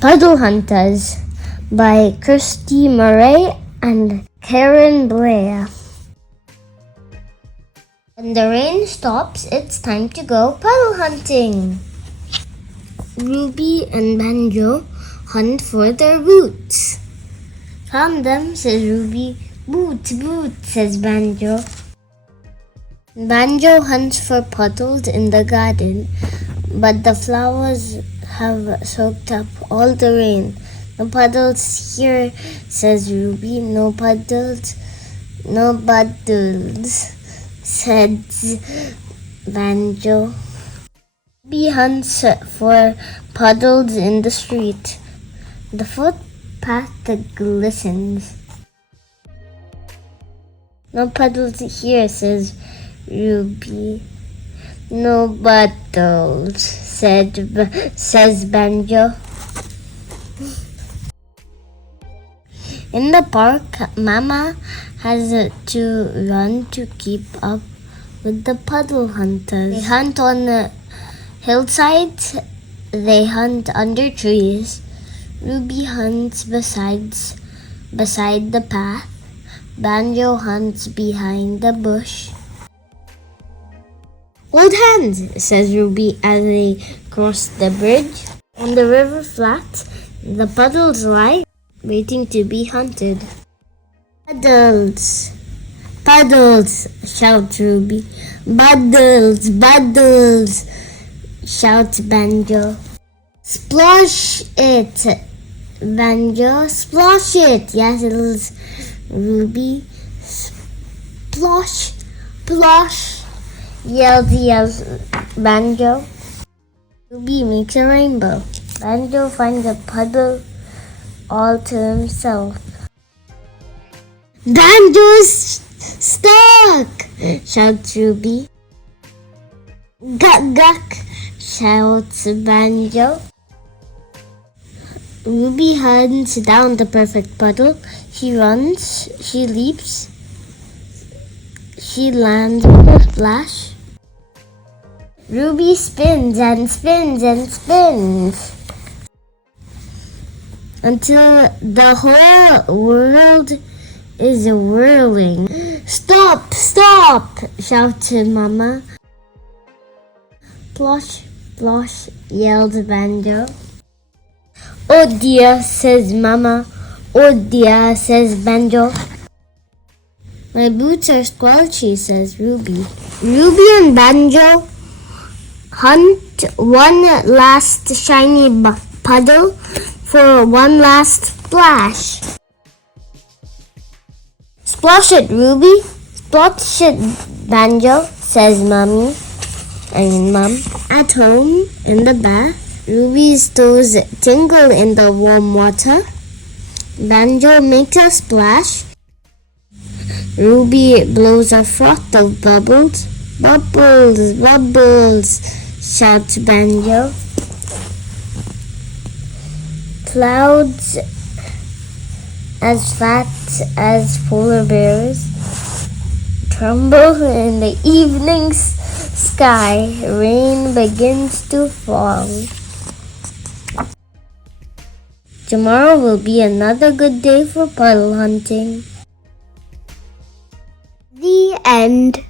Puddle Hunters by Kirsty and Blaire. When the rain stops, it's time to go puddle hunting. Ruby and Banjo hunt for their boots. Found them, says Ruby. Boots, boots, says Banjo. Banjo hunts for puddles in the garden, but the flowers have soaked up all the rain. No puddles here, says Ruby. No puddles, no puddles, says Banjo. Ruby hunts for puddles in the street, the footpath that glistens. No puddles here, says Ruby. No puddles, says Banjo. In the park, Mama has to run to keep up with the puddle hunters. They hunt on the hillsides. They hunt under trees. Ruby hunts beside the path. Banjo hunts behind the bush. Hold hands, says Ruby as they cross the bridge. On the river flat, the puddles lie, waiting to be hunted. Puddles, puddles, shouts Ruby. Puddles, puddles, shouts Banjo. Splosh it, Banjo, splosh it, yells Ruby. Splosh, splosh, yells Banjo. Ruby makes a rainbow. Banjo finds a puddle all to himself. Banjo's stuck, shouts Ruby. Guck, guck, shouts Banjo. Ruby hunts down the perfect puddle. She runs, she leaps, she lands with a splash. Ruby spins and spins and spins until the whole world is whirling. Stop, stop, shouts Mama. Plosh, plosh, yelled Banjo. Oh dear, says Mama. Oh dear, says Banjo. My boots are squelchy, says Ruby. Ruby and Banjo hunt one last shiny puddle for one last splash. Splash it, Ruby. Splash it, Banjo, says Mom. At home, in the bath, Ruby's toes tingle in the warm water. Banjo makes a splash. Ruby blows a froth of bubbles. Bubbles, bubbles, shouts Banjo. Clouds as fat as polar bears tremble in the evening sky. Rain begins to fall. Tomorrow will be another good day for puddle hunting. The end.